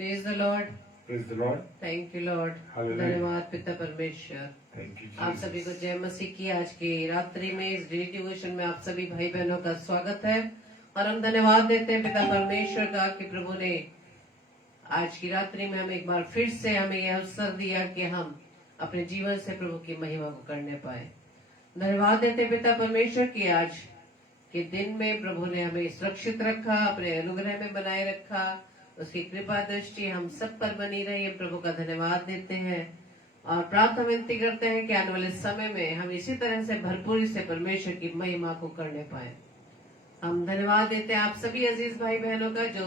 Praise the Lord. Praise the Lord. Thank you Lord. Hallelujah. धन्यवाद पिता परमेश्वर। Thank you, आप Jesus. सभी को जय मसीह की आज की रात्रि में इस डेली डिवोशन में आप सभी भाई बहनों का स्वागत है और हम धन्यवाद देते हैं पिता परमेश्वर का कि प्रभु ने आज की रात्रि में हमें एक बार फिर से हमें यह अवसर दिया कि हम अपने जीवन से प्रभु की महिमा को करने पाए। धन्यवाद देते हैं पिता परमेश्वर की आज के दिन में प्रभु ने हमें सुरक्षित रखा, अपने अनुग्रह में बनाए रखा, उसकी कृपा दृष्टि हम सब पर बनी रही। हम प्रभु का धन्यवाद देते हैं और प्रार्थना विनती करते हैं कि आने वाले समय में हम इसी तरह से भरपूरी से परमेश्वर की महिमा को करने पाए। हम धन्यवाद देते हैं आप सभी अजीज भाई बहनों का जो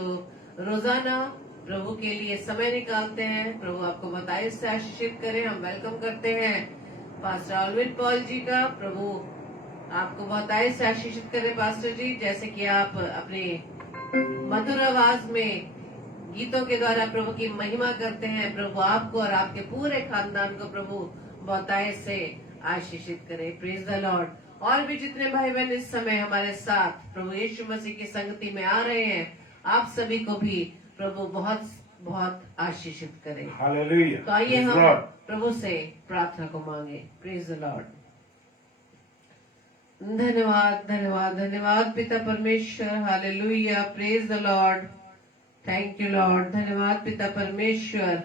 रोजाना प्रभु के लिए समय निकालते हैं। प्रभु आपको बताए से आशीषित करे। हम वेलकम करते हैं पास्टर ऑलविन पॉल जी का। प्रभु आपको बताए से आशीषित करे पास्टर जी, जैसे कि आप अपनी मधुर आवाज में गीतों के द्वारा प्रभु की महिमा करते हैं। प्रभु आपको और आपके पूरे खानदान को प्रभु बताए से आशीषित करे। Praise the lord. और भी जितने भाई बहन इस समय हमारे साथ प्रभु यीशु मसीह की संगति में आ रहे हैं, आप सभी को भी प्रभु बहुत बहुत आशीषित करे। Hallelujah. तो आइए Praise हम the Lord. प्रभु से प्रार्थना को मांगे। Praise the Lord. धन्यवाद धन्यवाद धन्यवाद पिता परमेश्वर। Hallelujah. Praise the Lord. Thank you Lord. धन्यवाद पिता परमेश्वर।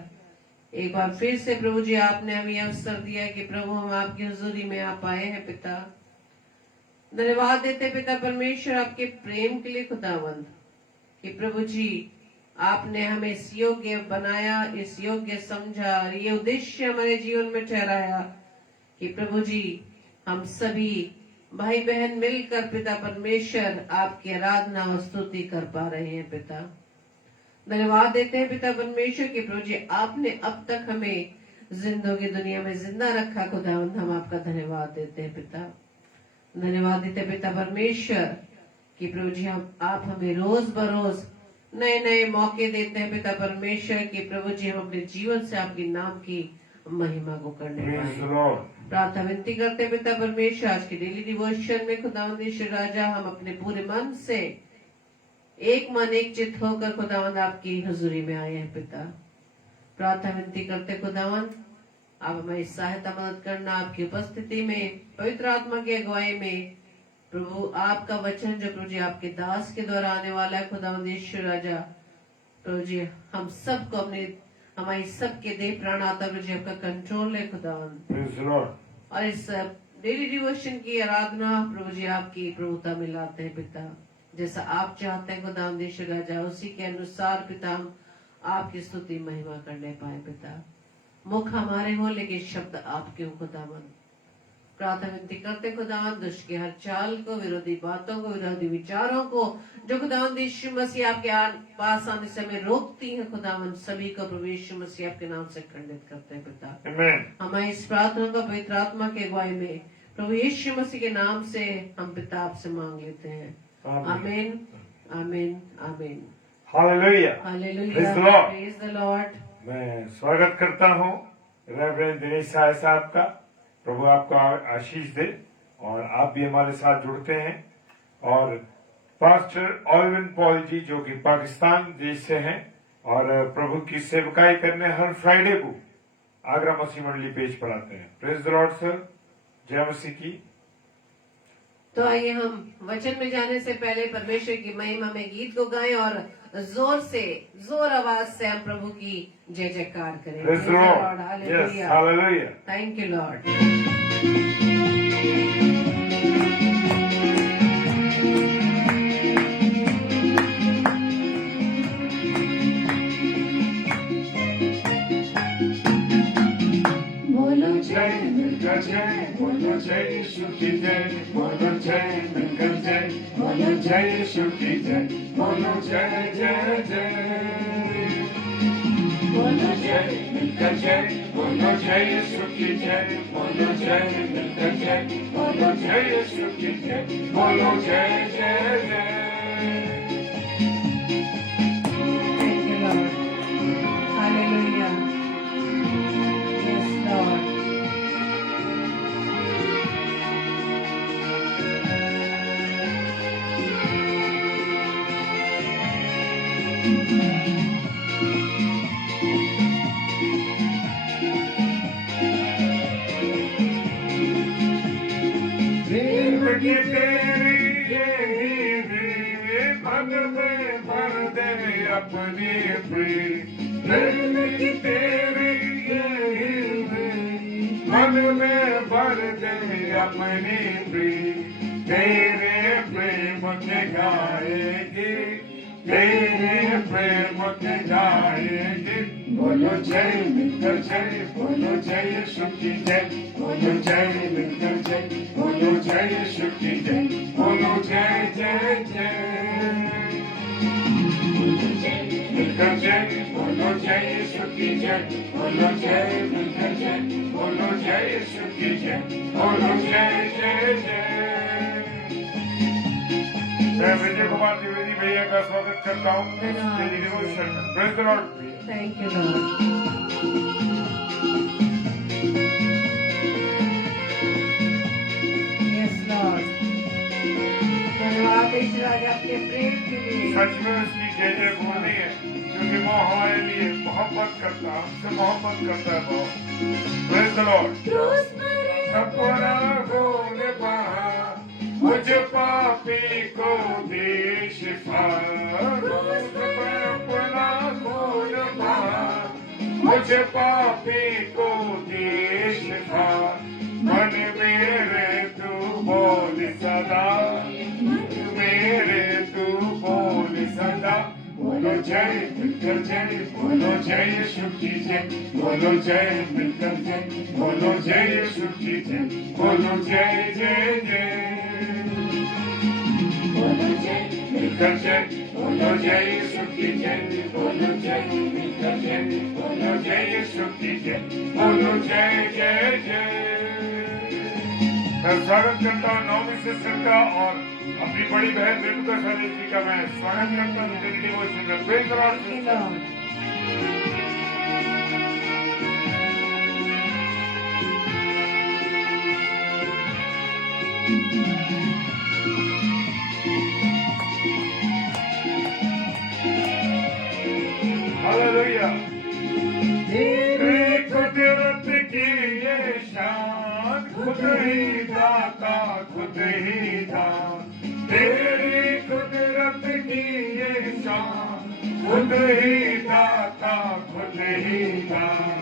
एक बार फिर से प्रभु जी आपने हमें अवसर दिया कि प्रभु हम आपकी हुजूरी में आप आए हैं पिता। धन्यवाद देते पिता परमेश्वर आपके प्रेम के लिए खुदावंद कि प्रभु जी आपने हमें इस योग्य बनाया, इस योग्य समझा और ये उद्देश्य हमारे जीवन में ठहराया कि प्रभु जी हम सभी भाई बहन मिलकर पिता परमेश्वर आपकी आराधना और स्तुति कर पा रहे हैं पिता। धन्यवाद देते हैं पिता परमेश्वर की प्रभु जी आपने अब तक हमें जिंदगी दुनिया में जिंदा रखा। खुदावंद हम आपका धन्यवाद देते हैं पिता। धन्यवाद देते हैं पिता परमेश्वर कि प्रभु जी आप हमें रोज बरोज नए नए मौके देते हैं पिता परमेश्वर कि प्रभु जी हम अपने जीवन से आपके नाम की महिमा को करने Praise the पाए। Lord. प्रार्थना विनती करते हैं पिता परमेश्वर आज की डेली डिवोशन में खुदावंद ईश्वर राजा हम अपने पूरे मन से एक मन एक चित्त होकर खुदावंद आपकी हुजूरी में आए हैं पिता। प्रार्थना विनती करते खुदावंद आप हमारी सहायता मदद करना आपकी उपस्थिति में, पवित्र आत्मा की अगुवाई में। प्रभु आपका वचन जो प्रभु जी आपके दास के द्वारा आने वाला है खुदावंद ईश्वर राजा, प्रभु जी हम सबको अपने हमारी सबके देह प्राण आता प्रभु जी आपका कंट्रोल है खुदावंद। Praise the Lord. और इस डेली डिवोशन की आराधना प्रभु जी आपकी प्रभुता में लाते हैं पिता। जैसा आप चाहते हैं खुदावंद ईश्वर राजा उसी के अनुसार पिता हम आपकी स्तुति महिमा करने पाए पिता। मुख हमारे हो लेकिन शब्द आपके हो खुदावंद। प्रार्थना विनती करते खुदावंद दुष्ट की हर चाल को, विरोधी बातों को, विरोधी विचारों को जो खुदावंद यीशु मसीह आपके पास आने से हमें रोकती है खुदावंद, सभी को प्रभु यीशु मसीह आपके नाम से खंडित करते हैं पिता। Amen. हमारी इस प्रार्थना को पवित्र आत्मा के अगुवाई में प्रभु यीशु मसीह के नाम से हम पिता आपसे मांग लेते हैं। आमीन आमीन आमीन। Hallelujah. Hallelujah. Praise the Lord. Praise the Lord. मैं स्वागत करता हूँ रेवरेंड दिनेश साय साहब का। प्रभु आपको आशीष दे और आप भी हमारे साथ जुड़ते हैं। और पास्टर ऑलविन पॉल जी जो कि पाकिस्तान देश से हैं और प्रभु की सेवकाई करने हर फ्राइडे को आगरा मसीह मंडली पेज पर आते हैं। Praise the Lord sir. जय मसीह की। तो आइए हम वचन में जाने से पहले परमेश्वर की महिमा में गीत को गाएं और जोर आवाज से हम प्रभु की जय जयकार करें। Praise the Lord. Yes, hallelujah. Thank you Lord. बोलो जय मिलकर जय, बोलो जय यीशु की जय, बोलो जय मिलकर जय, बोलो जय यीशु की जय, बोलो जय जय जय। बोलो जय मिलकर जय, बोलो जय यीशु की जय, बोलो जय मिलकर जय, बोलो जय यीशु की जय, बोलो जय जय जय। Thank you, Lord. Hallelujah. Yes, Lord. प्रेम की तेरी ये मन में भर दे अपनी प्रेम। प्रेम की तेरी ये मन में भर दे अपनी प्रेम। तेरे प्रेम के गाएगी, तेरे प्रेम के गाएगी। बोलो जय मिलकर जय, बोलो जय यीशु की जय, बोलो जय मिलकर जय, बोलो जय यीशु की जय, बोलो जय जय जय। मिलकर जय, बोलो जय यीशु की जय, बोलो जय मिलकर जय, बोलो जय यीशु की जय, बोलो जय जय जय। मैं विजय कुमार द्विवेदी भैया का स्वागत करता हूँ डिवोशन में। Praise the Lord. Thank you, Lord. Yes, Lord. धन्यवाद ईश्वर आज आपके प्रेम के लिए। सच में उसकी जय जय बोलनी है, क्योंकि वो हमारे लिए मोहब्बत करता है, हमसे मोहब्बत करता है बहुत। Praise the Lord. अपना खून बहा, मुझ पापी को दे शिफा। अपना खून बहा, मुझ पापी को दे शिफा। मन मेरे तू बोल सदा, मन मेरे तू बोल सदा। बोलो जय मिलकर जय, बोलो जय यीशु की जय, बोलो जय मिलकर जय, बोलो जय यीशु की जय, बोलो जय जय जय। बोलो जय मिलकर जय, बोलो जय यीशु की जय, बोलो जय मिलकर जय, बोलो जय यीशु की जय, बोलो जय जय जय। मैं स्वागत करता हूँ नौवीं सेशन का और अपनी बड़ी बहन रेणुका सैलेश जी का मैं स्वागत करता हूँ डेली डिवोशन में। Praise the Lord. हालेलुया। तेरी कुदरत की ये शान, खुद ही दाता खुद ही दान। तेरी कुदरत की ये शान, खुद ही दाता खुद ही दान।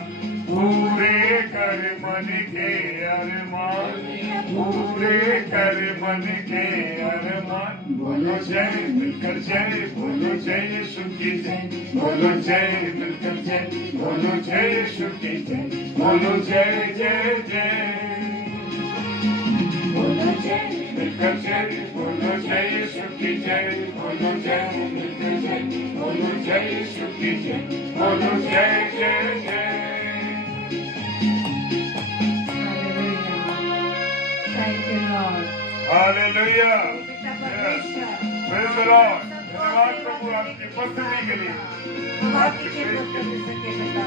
पूरे कर मन के अरमान, पूरे कर मन के अरमान। बोलो जय मिलकर जय, बोलो जय यीशु की जय, बोलो जय मिलकर जय, बोलो जय यीशु की जय, बोलो जय जय जय। बोलो जय मिलकर जय, बोलो जय यीशु की जय, बोलो जय मिलकर जय, बोलो जय यीशु की जय, बोलो जय जय जय। Thank you, Lord. Hallelujah. पिता परमेश्वर, Praise the Lord. धन्यवाद प्रभु आपकी उपस्थिति के लिए। हम आपकी खिदमत कर सके पिता।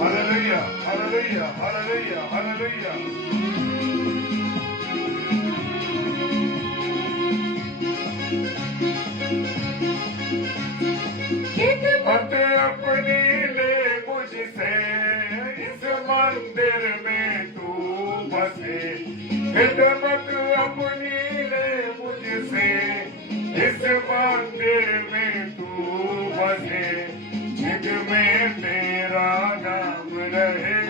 Hallelujah. Hallelujah. Hallelujah. Hallelujah. खिदमत अपनी ले मुझसे, इस मंदिर में तू बसे। खिदमत अपनी ले मुझसे, इस मंदिर में तू बसे। जग में तेरा नाम रहे,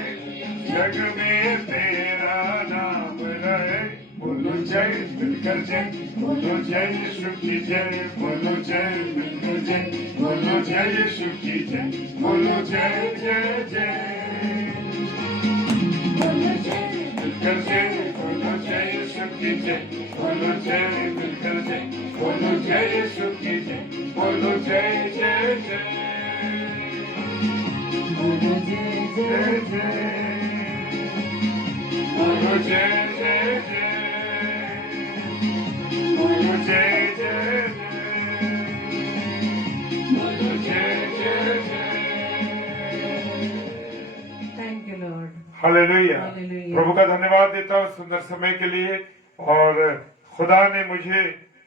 जग में तेरा नाम रहे। बोलो जय मिलकर जय, बोलो जय यीशु की जय, बोलो जय मिलकर जय, बोलो जय यीशु की जय, बोलो जय जय जय। बोलो जय मिलकर जय, बोलो जय यीशु की जय, बोलो जय मिलकर जय, बोलो जय यीशु की जय, बोलो जय जय जय। बोलो जय जय जय, बोलो जय जय जय, बोलो जय जय जय, बोलो जय जय जय। Thank you, Lord. Hallelujah. Hallelujah. प्रभु का धन्यवाद देता हूँ सुंदर समय के लिए, और खुदा ने मुझे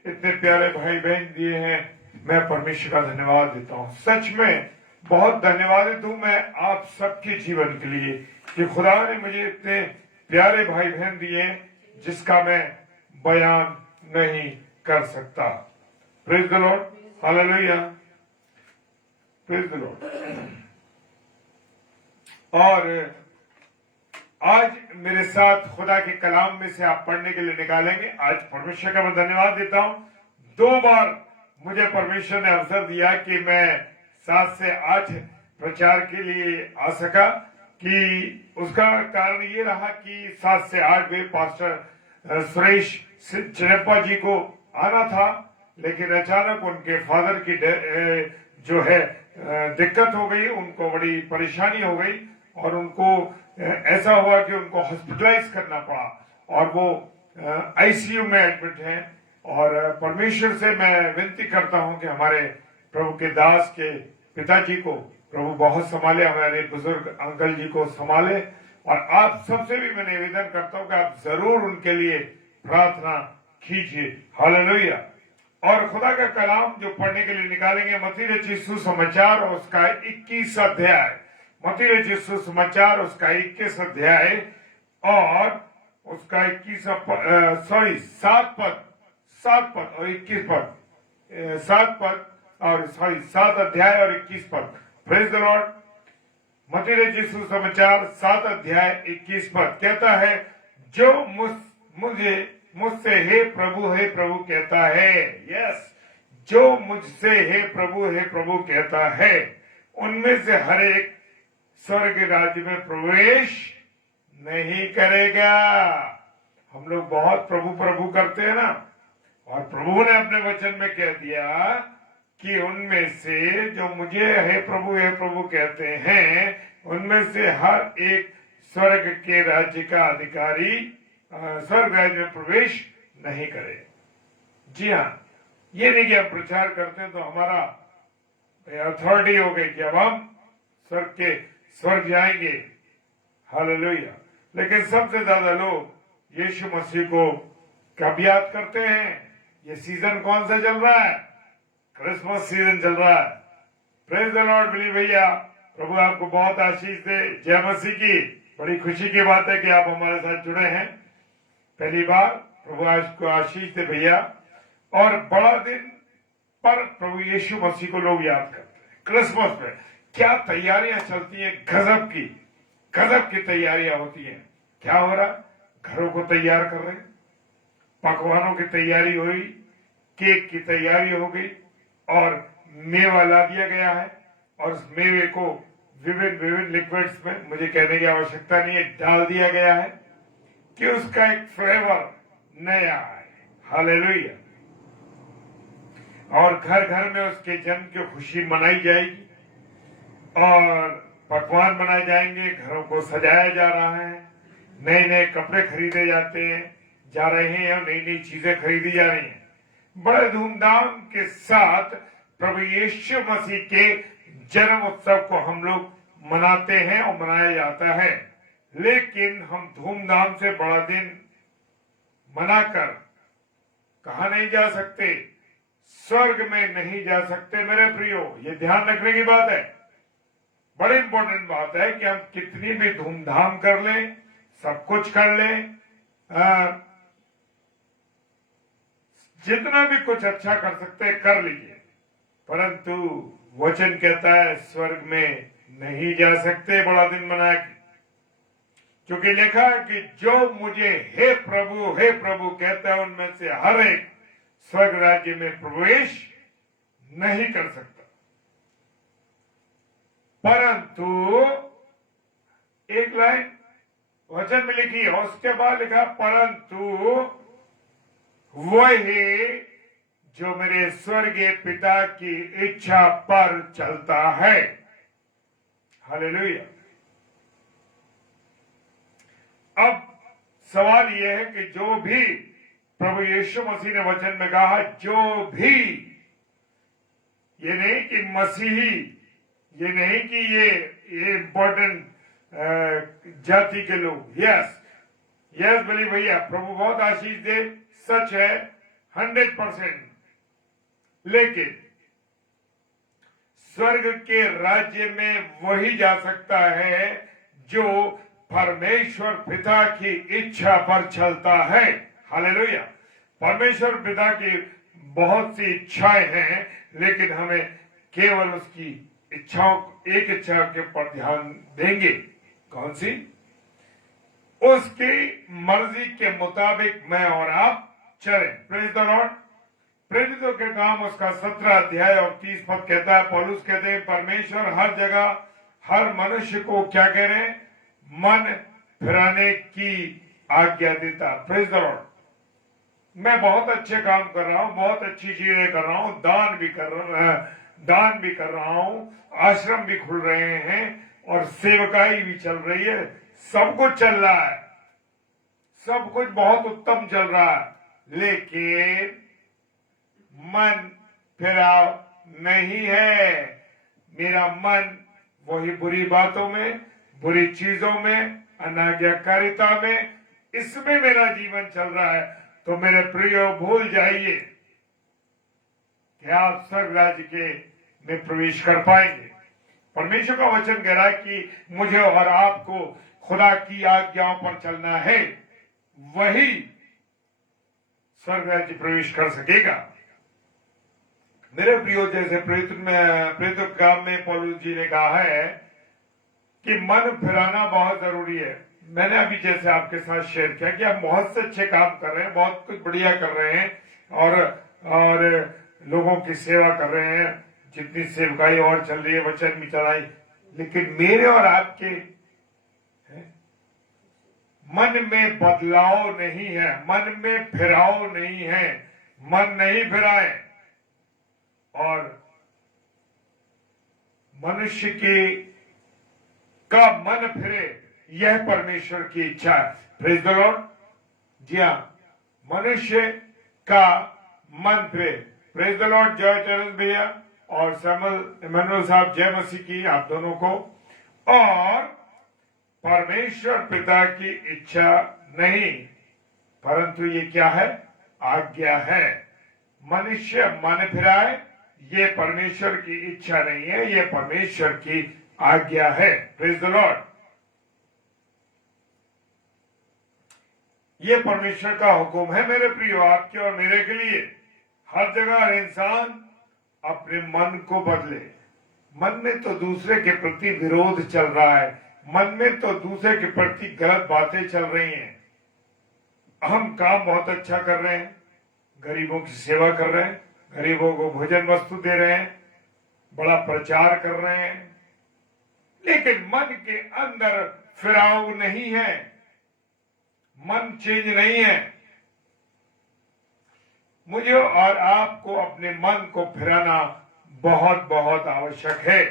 इतने प्यारे भाई बहन दिए हैं, मैं परमेश्वर का धन्यवाद देता हूँ। सच में बहुत धन्यवादित हूं मैं आप सबके जीवन के लिए कि खुदा ने मुझे इतने प्यारे भाई बहन दिए जिसका मैं बयान नहीं कर सकता। Praise the Lord, hallelujah, praise the lord. और आज मेरे साथ खुदा के कलाम में से आप पढ़ने के लिए निकालेंगे। आज परमेश्वर का मैं धन्यवाद देता हूं। 2 बार मुझे परमेश्वर ने अवसर दिया कि मैं 7 से 8 प्रचार के लिए आ सका, कि उसका कारण ये रहा कि 7 से 8 बजे पास्टर सुरेश चिरप्पा जी को आना था, लेकिन अचानक उनके फादर की जो है दिक्कत हो गई, उनको बड़ी परेशानी हो गई और उनको ऐसा हुआ कि उनको हॉस्पिटलाइज करना पड़ा और वो आईसीयू में एडमिट हैं। और परमेश्वर से मैं विनती करता हूं कि हमारे प्रभु के दास के पिताजी को प्रभु बहुत संभाले, हमारे बुजुर्ग अंकल जी को संभाले। और आप सबसे भी मैं निवेदन करता हूं कि आप जरूर उनके लिए प्रार्थना कीजिए। हालेलुया। और खुदा का कलाम जो पढ़ने के लिए निकालेंगे मत्ती रचित सुसमाचार और उसका 21 अध्याय, मत्ती रचित सुसमाचार उसका 21 अध्याय और उसका 7 पद और 21 पद, 7 अध्याय और 21 पद। Praise the Lord. मत्ती रचित सुसमाचार 7 अध्याय 21 पद कहता है, जो मुझसे हे प्रभु कहता है, यस, जो मुझसे हे प्रभु कहता है, उनमें से हर एक स्वर्ग राज्य में प्रवेश नहीं करेगा। हम लोग बहुत प्रभु करते हैं ना, और प्रभु ने अपने वचन में कह दिया कि उनमें से जो मुझे हे प्रभु कहते हैं, उनमें से हर एक स्वर्ग के राज्य का अधिकारी स्वर्ग राज्य में प्रवेश नहीं करे। जी हाँ, ये नहीं कि हम प्रचार करते हैं तो हमारा अथॉरिटी हो गई कि अब हम स्वर्ग जाएंगे। हालेलुया। लेकिन सबसे ज्यादा लोग यीशु मसीह को कब याद करते हैं? ये सीजन कौन सा चल रहा है? क्रिसमस सीजन चल रहा है। Praise the Lord. बिली भैया, प्रभु आपको बहुत आशीष दे। जय मसीह की। बड़ी खुशी की बात है कि आप हमारे साथ जुड़े हैं पहली बार। प्रभु आज को आशीष दे भैया। और बड़ा दिन पर प्रभु यीशु मसीह को लोग याद करते हैं। क्रिसमस पे क्या तैयारियां चलती हैं, गजब की तैयारियां होती हैं। क्या हो रहा? घरों को तैयार कर रहे हैं, पकवानों की तैयारी हुई, केक की तैयारी हो गई और मेवा ला दिया गया है और उस मेवे को विभिन्न लिक्विड्स में, मुझे कहने की आवश्यकता नहीं है, डाल दिया गया है कि उसका एक फ्लेवर नया है। हालेलुया। और घर घर में उसके जन्म की खुशी मनाई जाएगी और पकवान बनाए जाएंगे, घरों को सजाया जा रहा है, नए नए कपड़े खरीदे जा रहे हैं और नई चीजें खरीदी जा रही हैं। बड़े धूमधाम के साथ प्रभु यीशु मसीह के जन्म उत्सव को हम लोग मनाते हैं और मनाया जाता है। लेकिन हम धूमधाम से बड़ा दिन मनाकर कहा नहीं जा सकते? स्वर्ग में नहीं जा सकते मेरे प्रियो। ये ध्यान रखने की बात है। बड़ी इंपॉर्टेंट बात है कि हम कितनी भी धूमधाम कर लें, सब कुछ कर लें, जितना भी कुछ अच्छा कर सकते हैं कर लीजिए, परंतु वचन कहता है स्वर्ग में नहीं जा सकते बड़ा दिन मना के। क्योंकि लिखा है कि जो मुझे हे प्रभु कहता है, उनमें से हर एक स्वर्ग राज्य में प्रवेश नहीं कर सकता। परंतु एक लाइन वचन में लिखी और उसके बाद लिखा, परंतु वही जो मेरे स्वर्गीय पिता की इच्छा पर चलता है। हालेलुया। अब सवाल यह है कि जो भी प्रभु यीशु मसीह ने वचन में कहा, जो भी, ये नहीं कि मसीही, ये नहीं कि ये इंपॉर्टेंट जाति के लोग। यस बोली भैया, प्रभु बहुत आशीष दे। सच है 100%। लेकिन स्वर्ग के राज्य में वही जा सकता है जो परमेश्वर पिता की इच्छा पर चलता है। हालेलुया। परमेश्वर पिता की बहुत सी इच्छाएं हैं, लेकिन हमें केवल उसकी इच्छाओं, एक इच्छा के पर ध्यान देंगे। कौन सी? उसकी मर्जी के मुताबिक मैं और आप चलें। Praise the Lord. प्रेरितों के काम उसका 17 अध्याय और 30 पद कहता है, पौलुस कहते हैं परमेश्वर हर जगह हर मनुष्य को क्या कह रहे हैं? मन फिराने की आज्ञा देता। Praise the Lord. मैं बहुत अच्छे काम कर रहा हूं, बहुत अच्छी चीजें कर रहा हूं, दान भी कर रहा हूं, आश्रम भी खुल रहे हैं और सेवकाई भी चल रही है, सब कुछ चल रहा है, सब कुछ बहुत उत्तम चल रहा है, लेकिन मन फिराव नहीं है। मेरा मन वही बुरी बातों में, बुरी चीजों में, अनाज्ञाकारिता में, इसमें मेरा जीवन चल रहा है। तो मेरे प्रियो, भूल जाइए कि आप स्वर्ग राज्य के में प्रवेश कर पाएंगे। परमेश्वर का वचन कह रहा है कि मुझे और आपको खुदा की आज्ञाओं पर चलना है, वही स्वर्ग राज्य प्रवेश कर सकेगा। मेरे प्रियो, जैसे प्रेरित काम में पौलुस जी ने कहा है कि मन फिराना बहुत जरूरी है। मैंने अभी जैसे आपके साथ शेयर किया कि आप बहुत से अच्छे काम कर रहे हैं, बहुत कुछ बढ़िया कर रहे हैं और लोगों की सेवा कर रहे हैं, जितनी सेवकाई और चल रही है, वचन भी चलाई, लेकिन मेरे और आपके मन में बदलाव नहीं है, मन में फिराव नहीं है। मन नहीं फिराए और मनुष्य का मन फिरे, यह परमेश्वर की इच्छा है। Praise the Lord. जी हाँ, मनुष्य का मन फिरे। Praise the lord. जय चरण भैया और सैमुअल इमैनुअल साहब, जय मसीह की आप दोनों को। और परमेश्वर पिता की इच्छा नहीं, परंतु ये क्या है? आज्ञा है। मनुष्य मन फिराए, ये परमेश्वर की इच्छा नहीं है, ये परमेश्वर की आज्ञा है। Praise the Lord. ये परमेश्वर का हुक्म है मेरे प्रियो, आपके और मेरे के लिए। हर जगह हर इंसान अपने मन को बदले। मन में तो दूसरे के प्रति विरोध चल रहा है, मन में तो दूसरे के प्रति गलत बातें चल रही हैं। हम काम बहुत अच्छा कर रहे हैं, गरीबों की सेवा कर रहे हैं, गरीबों को भोजन वस्तु दे रहे हैं, बड़ा प्रचार कर रहे हैं, लेकिन मन के अंदर फिराव नहीं है, मन चेंज नहीं है। मुझे और आपको अपने मन को फिराना बहुत बहुत आवश्यक है।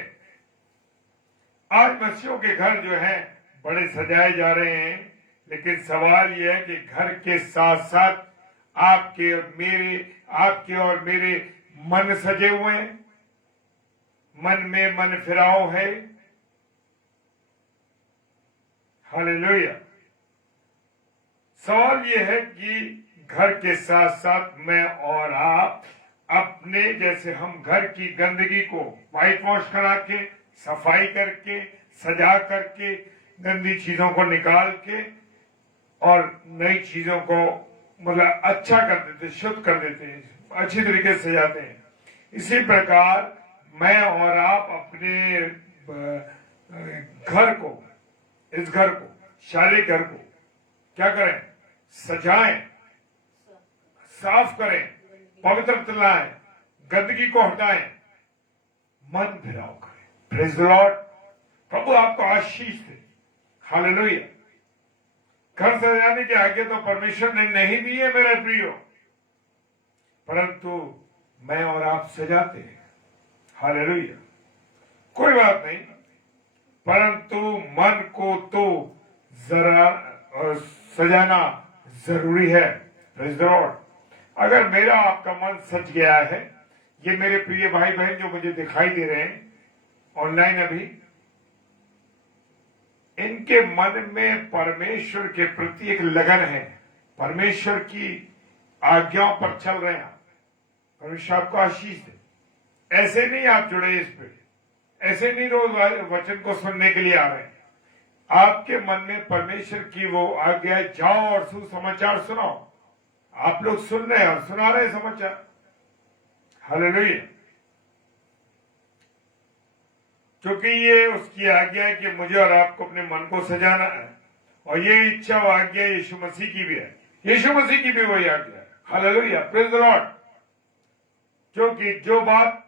आज मसीहों के घर जो हैं बड़े सजाए जा रहे हैं, लेकिन सवाल यह है कि घर के साथ साथ आपके और मेरे मन सजे हुए हैं, मन में मन फिराव है। हालेलुया। सवाल यह है कि घर के साथ साथ मैं और आप अपने, जैसे हम घर की गंदगी को व्हाइट वॉश करा के, सफाई करके, सजा करके, गंदी चीजों को निकाल के और नई चीजों को मतलब अच्छा कर देते, शुद्ध कर देते हैं, अच्छी तरीके से सजाते हैं, इसी प्रकार मैं और आप अपने घर को, इस घर को, शारीरिक घर को क्या करें? सजाएं, साफ करें, पवित्र लाएं, गंदगी को हटाएं, मन फिराव करें। Praise the Lord. प्रभु आपको आशीष दे। हालेलुया। घर सजाने की आज्ञा तो परमेश्वर ने नहीं दी है मेरे प्रियो, परंतु मैं और आप सजाते हैं। हालेलुया। कोई बात नहीं, परंतु मन को तो जरा सजाना जरूरी है। Praise the Lord. अगर मेरा आपका मन सज गया है, ये मेरे प्रिय भाई बहन जो मुझे दिखाई दे रहे हैं ऑनलाइन अभी, इनके मन में परमेश्वर के प्रति एक लगन है, परमेश्वर की आज्ञाओं पर चल रहे हैं। परमेश्वर आपको आशीष दे। ऐसे नहीं आप जुड़े इस पे, ऐसे नहीं रोज वचन को सुनने के लिए आ रहे हैं। आपके मन में परमेश्वर की वो आज्ञा है, जाओ और सुसमाचार सुनाओ। आप लोग सुन रहे हैं और सुना रहे हैं समाचार। हालेलुया। क्योंकि ये उसकी आज्ञा है कि मुझे और आपको अपने मन को सजाना है, और ये इच्छा और आज्ञा यीशु मसीह की भी है। यीशु मसीह की भी वही आज्ञा है। Hallelujah, praise the Lord. क्योंकि जो बात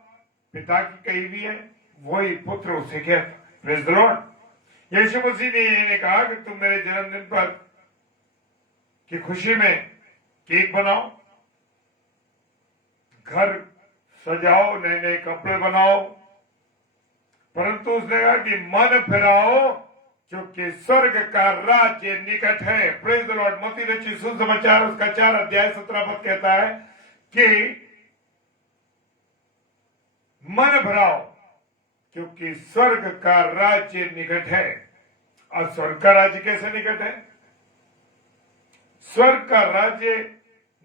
पिता की कही हुई है वही पुत्र उसे कहता है। Praise the Lord. यीशु मसीह ने ये कहा कि तुम मेरे जन्मदिन पर की खुशी में केक बनाओ, घर सजाओ, नए नए कपड़े बनाओ, परंतु उसने कहा कि मन फिराओ क्योंकि स्वर्ग का राज्य निकट है। Praise the Lord. मत्ती रचित सुसमाचार उसका 4 अध्याय 17 पद कहता है कि मन भराओ क्योंकि स्वर्ग का राज्य निकट है। और स्वर्ग का राज्य कैसे निकट है? स्वर्ग का राज्य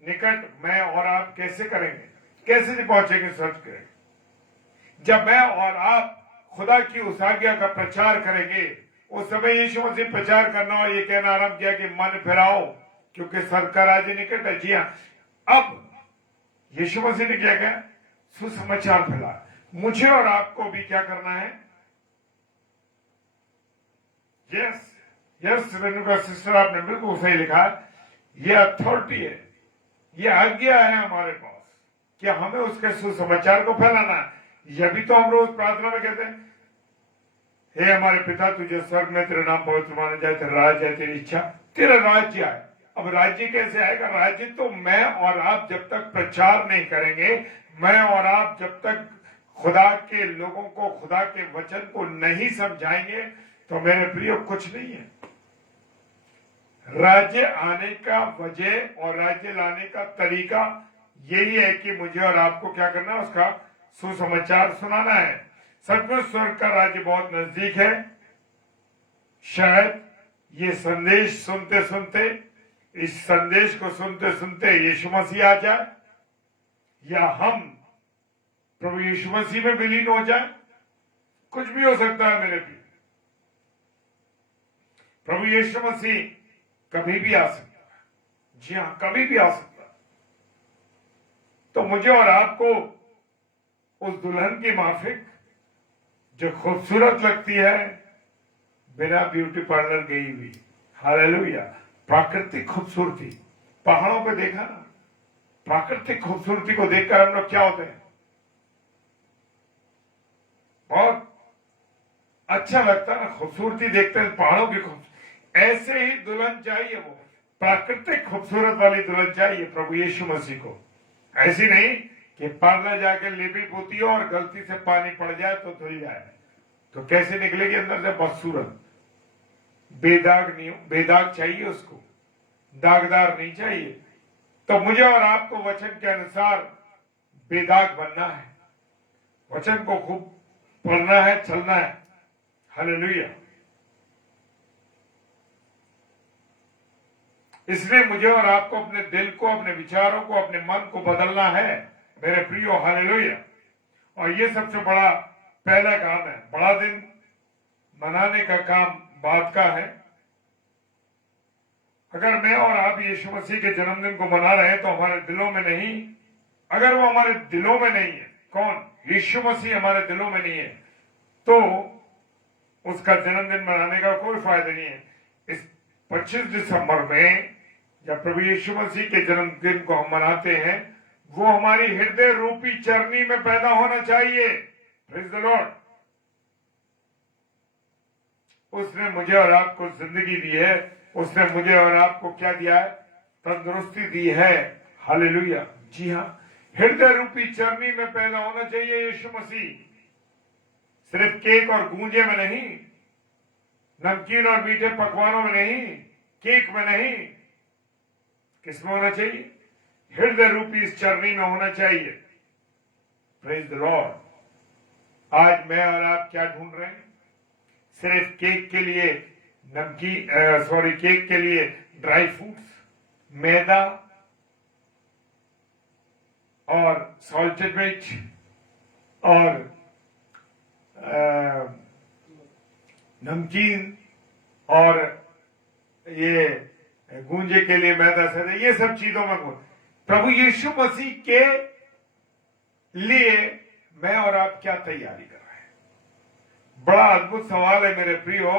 निकट मैं और आप कैसे करेंगे, कैसे पहुंचेंगे स्वर्ग के? जब मैं और आप खुदा की उस आज्ञा का प्रचार करेंगे। उस समय यीशु मसीह प्रचार करना और ये कहना आरंभ किया कि मन फिराओ क्योंकि स्वर्ग का राज्य निकट है। जी हाँ, अब यीशु मसीह ने क्या कहा? सुसमाचार फैला। मुझे और आपको भी क्या करना है? यस यस रेणुका सिस्टर, आपने बिल्कुल सही लिखा। ये अथॉरिटी है, ये आज्ञा है हमारे पास कि हमें उसके सुसमाचार को फैलाना है। यह भी तो हम रोज प्रार्थना में कहते हैं, हे हमारे पिता तुझे स्वर्ग में तेरा नाम पवित्र माना जाए, तेरा राज्य है, तेरी इच्छा, तेरा राज्य आए। अब राज्य कैसे आएगा? राज्य तो मैं और आप जब तक प्रचार नहीं करेंगे, मैं और आप जब तक खुदा के लोगों को खुदा के वचन को नहीं समझाएंगे, तो मेरे प्रिय कुछ नहीं है। राज्य आने का वजह और राज्य लाने का तरीका यही है कि मुझे और आपको क्या करना है? उसका सुसमाचार सुनाना है। सचमुच स्वर्ग का राज्य बहुत नजदीक है। शायद ये संदेश सुनते सुनते, इस संदेश को सुनते सुनते यीशु मसीह आ जाए, या हम प्रभु यीशु मसीह में विलीन हो जाए। कुछ भी हो सकता है मेरे भी। प्रभु यीशु मसीह कभी भी आ सकता है। जी हाँ, कभी भी आ सकता है। तो मुझे और आपको उस दुल्हन की माफिक जो खूबसूरत लगती है बिना ब्यूटी पार्लर गई हुई, हालेलुया, प्राकृतिक खूबसूरती, पहाड़ों पे देखा ना, प्राकृतिक खूबसूरती को देखकर हम लोग क्या होते हैं? बहुत अच्छा लगता है ना, खूबसूरती देखते हैं पहाड़ों की खूबसूरती। ऐसे ही दुल्हन चाहिए, वो प्राकृतिक खूबसूरत वाली दुल्हन चाहिए प्रभु यीशु मसीह को। ऐसी नहीं कि पार्लर जाके लिपी पोती हो और गलती से पानी पड़ जाए तो धुल जाए, तो कैसे निकलेगी अंदर से? बदसूरत, बेदाग नहीं, बेदाग चाहिए उसको, दागदार नहीं चाहिए। तो मुझे और आपको वचन के अनुसार बेदाग बनना है, वचन को खूब पढ़ना है, चलना है। हालेलुया। इसलिए मुझे और आपको अपने दिल को, अपने विचारों को, अपने मन को बदलना है मेरे प्रियो। हालेलुया। और ये सबसे बड़ा पहला काम है। बड़ा दिन मनाने का काम बाद का है। अगर मैं और आप यीशु मसीह के जन्मदिन को मना रहे हैं तो हमारे दिलों में नहीं, अगर वो हमारे दिलों में नहीं है, कौन? यीशु मसीह हमारे दिलों में नहीं है, तो उसका जन्मदिन मनाने का कोई फायदा नहीं है। इस 25 दिसंबर में जब प्रभु यीशु मसीह के जन्मदिन को हम मनाते हैं, वो हमारी हृदय रूपी चरनी में पैदा होना चाहिए। Praise the Lord. उसने मुझे और आपको जिंदगी दी है, उसने मुझे और आपको क्या दिया है? तंदुरुस्ती दी है। हालेलुया। जी हाँ, हृदय रूपी चरनी में पैदा होना चाहिए यीशु मसीह। सिर्फ केक और गूंजे में नहीं, नमकीन और मीठे पकवानों में नहीं, केक में नहीं, किसमें होना चाहिए? हृदय रूपी इस चरनी में होना चाहिए। Praise the Lord. आज मैं और आप क्या ढूंढ रहे हैं? सिर्फ केक के लिए केक के लिए ड्राई फ्रूट्स, मैदा और सॉल्टेड मिर्च और नमकीन और ये गूंजे के लिए मैदा से ये सब चीजों में प्रभु यीशु मसीह के लिए मैं और आप क्या तैयारी कर रहे हैं? बड़ा अद्भुत सवाल है मेरे प्रियो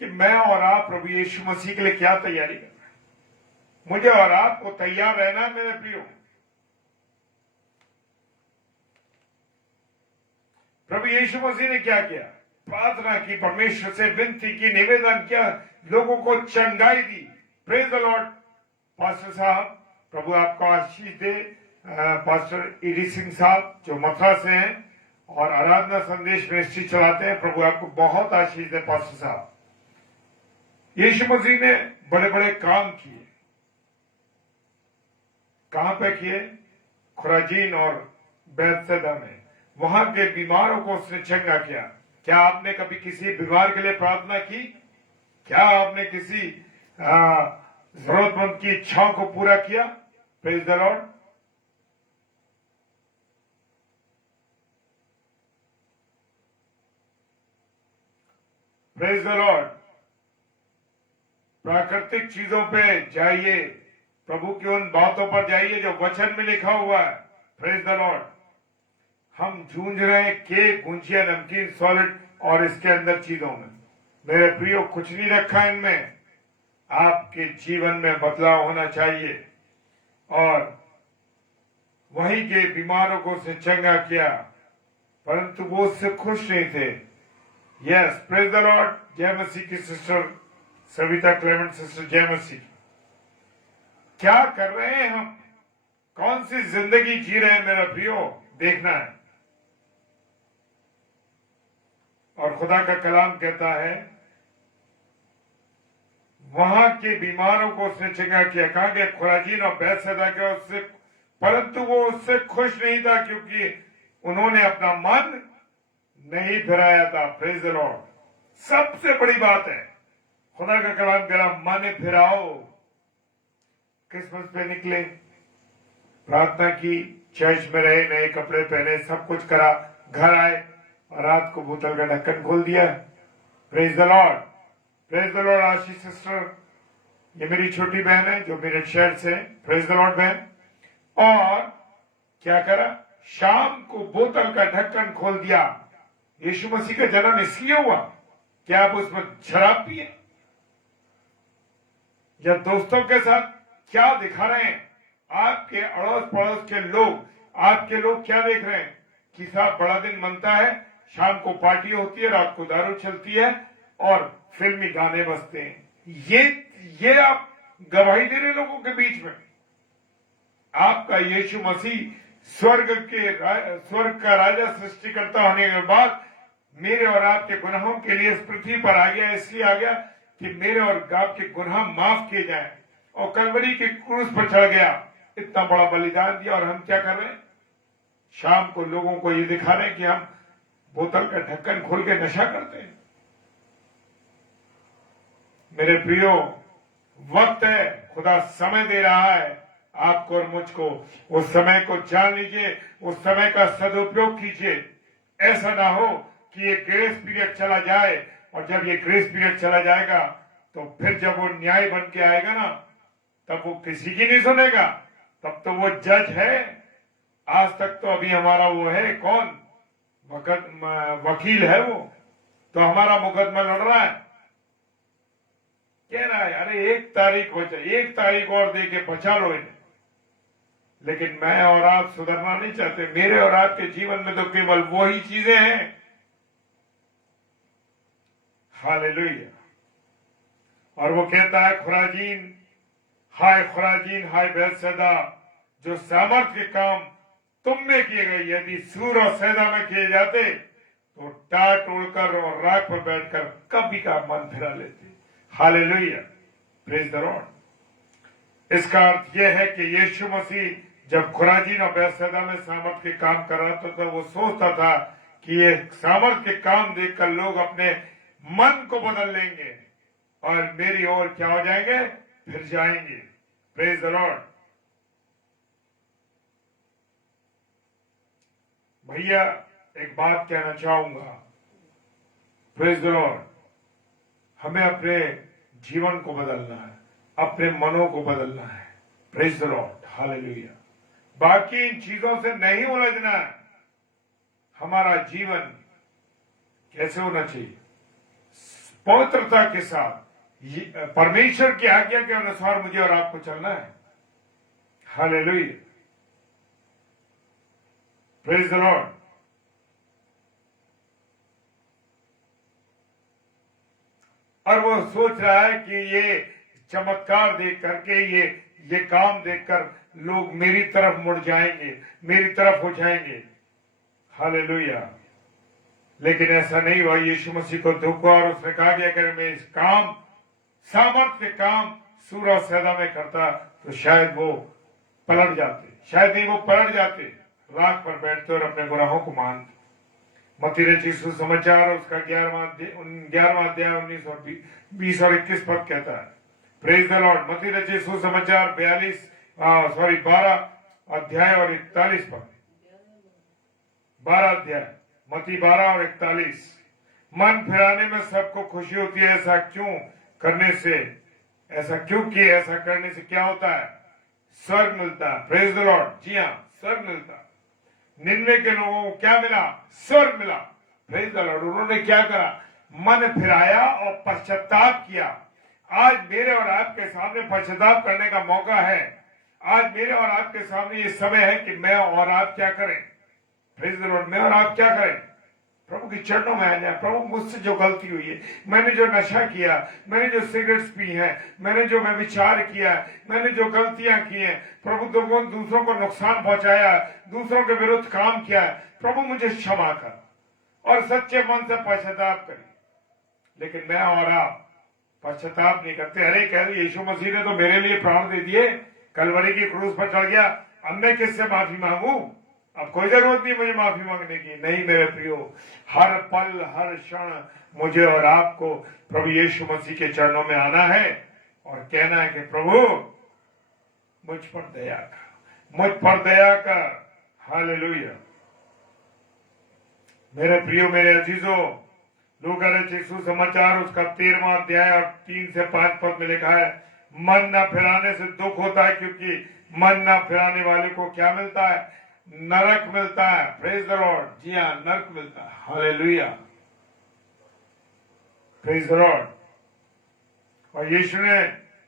कि मैं और आप प्रभु यीशु मसीह के लिए क्या तैयारी कर रहे हैं? मुझे और आपको तैयार रहना है मेरे प्रियो। प्रभु यीशु मसीह ने क्या किया? प्रार्थना की, परमेश्वर से विनती की, निवेदन किया, लोगों को चंगाई दी। Praise the Lord. पास्टर साहब, प्रभु आपको आशीष दे। पास्टर ईडी सिंह साहब जो मथुरा से हैं और आराधना संदेश मिनिस्ट्री चलाते हैं, प्रभु आपको बहुत आशीष दे। पास्टर साहब, यीशु मसीह ने बड़े बड़े काम किए। कहां पे किए? खुराजीन और बैतसैदा में। वहां के बीमारों को उसने चंगा किया। क्या आपने कभी किसी बीमार के लिए प्रार्थना की? क्या आपने किसी जरूरतमंद की इच्छाओं को पूरा किया? Praise the Lord. Praise the Lord. प्राकृतिक चीजों पे जाइए, प्रभु की उन बातों पर जाइए जो वचन में लिखा हुआ है। Praise the Lord. हम जूझ रहे हैं केक, गुंजिया, नमकीन, सॉलिड और इसके अंदर चीजों में। मेरे प्रियो, कुछ नहीं रखा इनमें। आपके जीवन में बदलाव होना चाहिए। और वहीं के बीमारों को उसने चंगा किया, परंतु वो उससे खुश नहीं थे। Yes, praise the lord. जय मसीह की सिस्टर सविता क्लेमेंट सिस्टर, जय मसीह। क्या कर रहे हैं हम? कौन सी जिंदगी जी रहे हैं मेरा प्रियो? देखना है। और खुदा का कलाम कहता है वहां के बीमारों को उसने चंगा किया। कहा कि खुराजीन और बैतसैदा के उससे, परंतु वो उससे खुश नहीं था क्योंकि उन्होंने अपना मन नहीं फिराया था। Praise the Lord. सबसे बड़ी बात है, खुदा का कलाम कह रहा मन फिराओ। क्रिसमस पे निकले, प्रार्थना की, चर्च में रहे, नए कपड़े पहने, सब कुछ करा, घर आए और रात को बोतल का ढक्कन खोल दिया। Praise the Lord. Praise the Lord. Ashish sister, ये मेरी छोटी बहन है जो मेरे शहर से। प्रेज द लॉर्ड बहन। और क्या करा? शाम को बोतल का ढक्कन खोल दिया। यीशु मसीह का जन्म इसलिए हुआ कि आप उसमें शराब पिए? या दोस्तों के साथ क्या दिखा रहे हैं? आपके अड़ोस पड़ोस के लोग, आपके लोग क्या देख रहे हैं कि साहब बड़ा दिन मनता है, शाम को पार्टी होती है, रात को दारू चलती है और फिल्मी गाने बजते हैं। ये आप गवाही दे रहे लोगों के बीच में। आपका यीशु मसीह स्वर्ग का राजा, सृष्टिकर्ता होने के बाद मेरे और आपके गुनाहों के लिए इस पृथ्वी पर आ गया। इसलिए आ गया कि मेरे और आपके गुनाह माफ किए जाए, और कलवरी के क्रूस पर चढ़ गया, इतना बड़ा बलिदान दिया। और हम क्या कर रहे हैं? शाम को लोगों को ये दिखा रहे हैं कि हम बोतल का ढक्कन खोल के नशा करते हैं। मेरे प्रियो, वक्त है, खुदा समय दे रहा है आपको और मुझको। उस समय को जान लीजिए, उस समय का सदुपयोग कीजिए। ऐसा ना हो कि ये ग्रेस पीरियड चला जाए, और जब ये ग्रेस पीरियड चला जाएगा तो फिर जब वो न्याय बन के आएगा ना, तब वो किसी की नहीं सुनेगा। तब तो वो जज है। आज तक तो अभी हमारा वो है कौन, वकील है, वो तो हमारा मुकदमा लड़ रहा है। कह रहा है अरे 1 तारीख हो जाए, 1 तारीख और दे के बचा लो इन्हें। लेकिन मैं और आप सुधरना नहीं चाहते। मेरे और आपके जीवन में तो केवल वही चीजें हैं। हालेलुया। और वो कहता है खुराजीन, हाय बैतसैदा, जो सामर्थ्य के काम तुम में किए गए, यदि सूर और सैदा में किए जाते तो टाट उड़कर और राख पर बैठकर कभी का मन फिरा लेते। हालेलुया। Praise the Lord. इसका अर्थ यह है कि यीशु मसीह जब खुराजीन और बैतसैदा में सामर्थ्य के काम कर रहा था तो वो सोचता था कि ये सामर्थ्य के काम देखकर लोग अपने मन को बदल लेंगे और मेरी ओर क्या हो जाएंगे, फिर जाएंगे। Praise the Lord. भैया एक बात कहना चाहूंगा, प्रेज द लॉर्ड। हमें अपने जीवन को बदलना है, अपने मनों को बदलना है। Praise the Lord, hallelujah. बाकी इन चीजों से नहीं उलझना है। हमारा जीवन कैसे होना चाहिए? पवित्रता के साथ, परमेश्वर की आज्ञा के अनुसार मुझे और आपको चलना है। Hallelujah, praise the lord. और वो सोच रहा है कि ये चमत्कार देख करके, ये काम देखकर लोग मेरी तरफ मुड़ जाएंगे, मेरी तरफ हो जाएंगे। हालेलुया। लेकिन ऐसा नहीं हुआ। यीशु मसीह को दुख हुआ और उसने कहा कि अगर मैं इस काम, सामर्थ्य के काम सूर और सैदा में करता तो शायद वो पलट जाते, शायद नहीं वो पलट जाते, राख पर बैठते और अपने गुनाहों को मानते। मत्ती रचित सुसमाचार उसका 11वां अध्याय 19 और 20 और 21 पद कहता है। Praise the Lord. मत्ती रचित सुसमाचार 12 अध्याय और 41 पद। 12 अध्याय, मत्ती 12 और 41। मन फिराने में सबको खुशी होती है, ऐसा क्यों करने से, ऐसा क्योंकि ऐसा करने से क्या होता है? स्वर्ग मिलता है। Praise the Lord. जी हाँ, स्वर्ग मिलता है। निन्वे के लोगों को क्या मिला? स्वर्ग मिला। Praise the Lord. उन्होंने क्या करा? मन फिराया और पश्चाताप किया। आज मेरे और आपके सामने पश्चाताप करने का मौका है। आज मेरे और आपके सामने ये समय है कि मैं और आप क्या करें? Praise the Lord. मैं और आप क्या करें? प्रभु के चरणों में आ जाए। प्रभु, मुझसे जो गलती हुई है, मैंने जो नशा किया, मैंने जो सिगरेट्स पी है, मैंने जो व्यभिचार किया, मैंने जो गलतियां की हैं, प्रभु तो दूसरों को नुकसान पहुंचाया, दूसरों के विरुद्ध काम किया है, प्रभु मुझे क्षमा कर और सच्चे मन से पश्चाताप करिए। लेकिन मैं और आप पश्चाताप नहीं करते। अरे कह रहे यीशु मसीह ने तो मेरे लिए प्राण दे दिए, कलवरी की क्रूस पर चढ़ गया, अब मैं किससे माफी मांगू? अब कोई जरूरत नहीं मुझे माफी मांगने की। नहीं मेरे प्रियो, हर पल हर क्षण मुझे और आपको प्रभु यीशु मसीह के चरणों में आना है और कहना है कि प्रभु मुझ पर दया कर, मुझ पर दया कर। हालेलुया। मेरे प्रियो, मेरे अजीजों, लूका रचित सुसमाचार उसका 13वां अध्याय और 3 से 5 पद में लिखा है, मन न फिराने से दुख होता है, क्योंकि मन न फिराने वाले को क्या मिलता है? नरक मिलता है। Praise the Lord. जी हाँ, नरक मिलता है। Hallelujah, praise the lord. और यीशु ने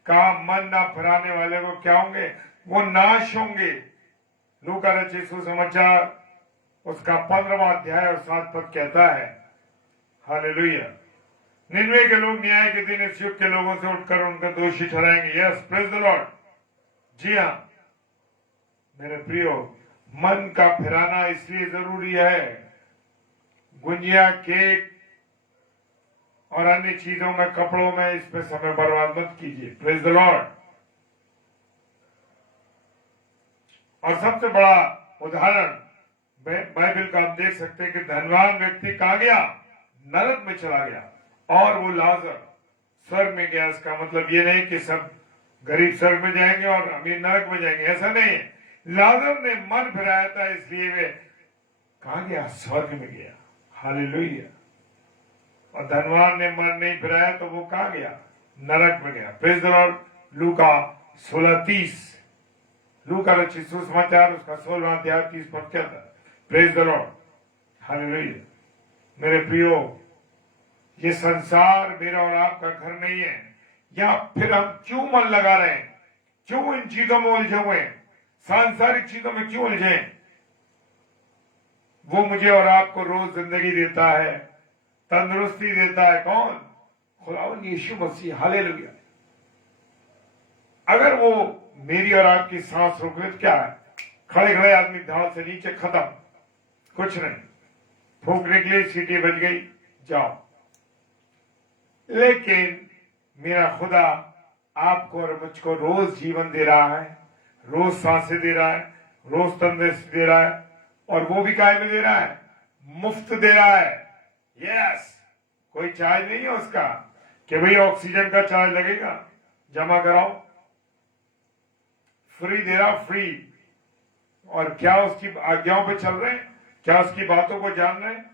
कहा मन ना फिराने वाले को क्या होंगे? वो नाश होंगे। लूका रचित सुसमाचार उसका 15वां अध्याय और 7 पद कहता है। हालेलुया। निन्वे के लोग न्याय के दिन इस युग के लोगों से उठकर उनका दोषी ठहराएंगे। Yes, praise the Lord. जी हाँ मेरे प्रियो, मन का फिराना इसलिए जरूरी है। गुंजिया, केक और अन्य चीजों में, कपड़ों में, इस पे समय बर्बाद मत कीजिए। Praise the lord. और सबसे बड़ा उदाहरण बाइबल का आप देख सकते हैं कि धनवान व्यक्ति कहां गया? नरक में चला गया, और वो लाजर स्वर्ग में गया। इसका मतलब ये नहीं कि सब गरीब स्वर्ग में जाएंगे और अमीर नरक में जाएंगे, ऐसा नहीं है। लाजर ने मन फिराया था, इसलिए वे कहां गया? स्वर्ग में गया। हालेलुया। और धनवान ने मन नहीं फिराया तो वो कहां गया? नरक में गया। Praise the Lord. लूका 16:30, लूका रचित सुसमाचार उसका 16वां अध्याय 30 पद कहता है। Praise the Lord. हालेलुया। मेरे प्रियो, ये संसार मेरा और आपका घर नहीं है। या फिर हम क्यों मन लगा रहे हैं? क्यों इन चीजों में उलझे हुए हैं? सांसारिक चीजों में क्यों उलझे? वो मुझे और आपको रोज जिंदगी देता है, तंदुरुस्ती देता है। कौन? खुदावंद यीशु मसीह। हालेलुया। अगर वो मेरी और आपकी सांस रोक ले तो क्या है? खड़े खड़े आदमी ढाल से नीचे, खत्म, कुछ नहीं। फूंक निकली, सीटी बज गई, जाओ। लेकिन मेरा खुदा आपको और मुझको रोज जीवन दे रहा है, रोज सांसें दे रहा है, रोज तंदुरुस्ती दे रहा है, और वो भी काय में दे रहा है? मुफ्त दे रहा है। यस, कोई चार्ज नहीं है उसका कि भाई ऑक्सीजन का चार्ज लगेगा, जमा कराओ। फ्री दे रहा, फ्री। और क्या उसकी आज्ञाओं पे चल रहे हैं? क्या उसकी बातों को जान रहे हैं?